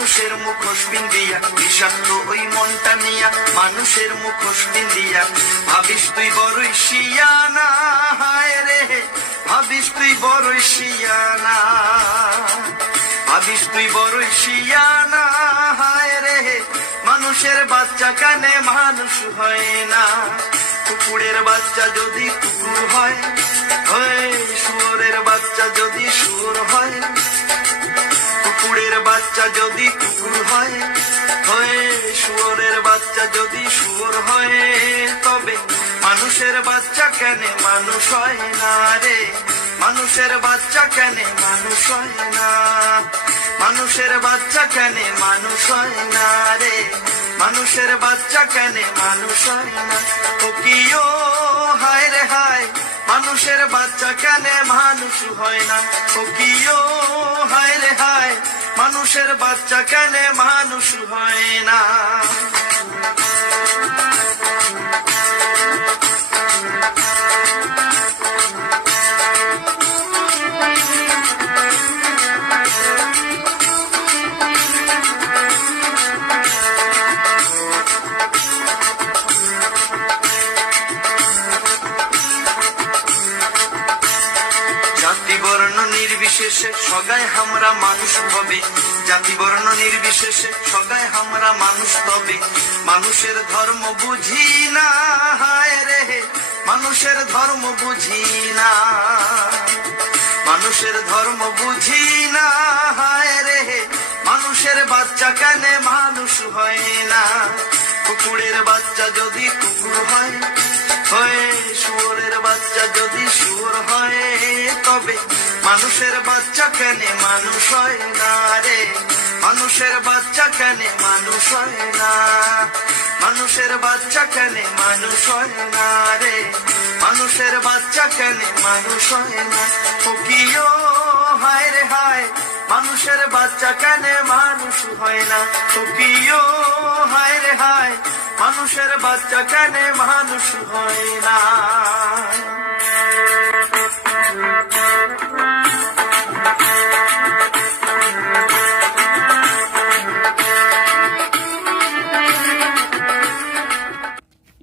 মানুষের মুখোশ বিন্দিয়া বিষাক্ত ওই মনটা নিয়া মানুষের মুখোশ বিন্দিয়া ভাবিস তুই বড়ই শিয়ানা হায় রে ভাবিস তুই বড়ই শিয়ানা ভাবিস তুই বড়ই শিয়ানা হায় রে মানুষের বাচ্চা কানে মানুষ হয় না কুকুরের বাচ্চা যদি কুকুর হয় শুয়োরের বাচ্চা যদি শুয়োর হয় কুকুরের বাচ্চা যদি কুকুর হয় শুয়োরের বাচ্চা যদি শুয়োর হয় তবে মানুষের বাচ্চা কেন মানুষ হয় না রে মানুষের বাচ্চা কেন মানুষ হয় না মানুষের বাচ্চা কেন মানুষ হয় না রে মানুষের বাচ্চা কেন মানুষ হয় না ও কিও হায় রে হায় মানুষের বাচ্চা কেন মানুষ হয় না ও কিও হায় রে হায় মানুষের বাচ্চা কেন মানুষ হয় না জাতি বর্ণ নির্বিশেষে সগাই আমরা মানুষ হবে জাতি বর্ণ নির্বিশেষে সগাই আমরা মানুষ তবে মানুষের ধর্ম বুঝি না হায় রে মানুষের ধর্ম বুঝি না মানুষের ধর্ম বুঝি না হায় রে মানুষের বাচ্চা কেন মানুষ হয় না কুকুরের বাচ্চা যদি কুকুর হয় শুয়োরের বাচ্চা যদি শুয়োর হয় তবে মানুষের বাচ্চা কেন মানুষ হয় না রে মানুষের বাচ্চা কেন মানুষ হয় না মানুষের বাচ্চা কেন মানুষ হয় না রে মানুষের বাচ্চা কেন মানুষ হয় না ও কিও হায় রে হায় মানুষের বাচ্চা কেন মানুষ হয় না ও কিও হায় রে হায় মানুষের বাচ্চা কেন মানুষ হয় না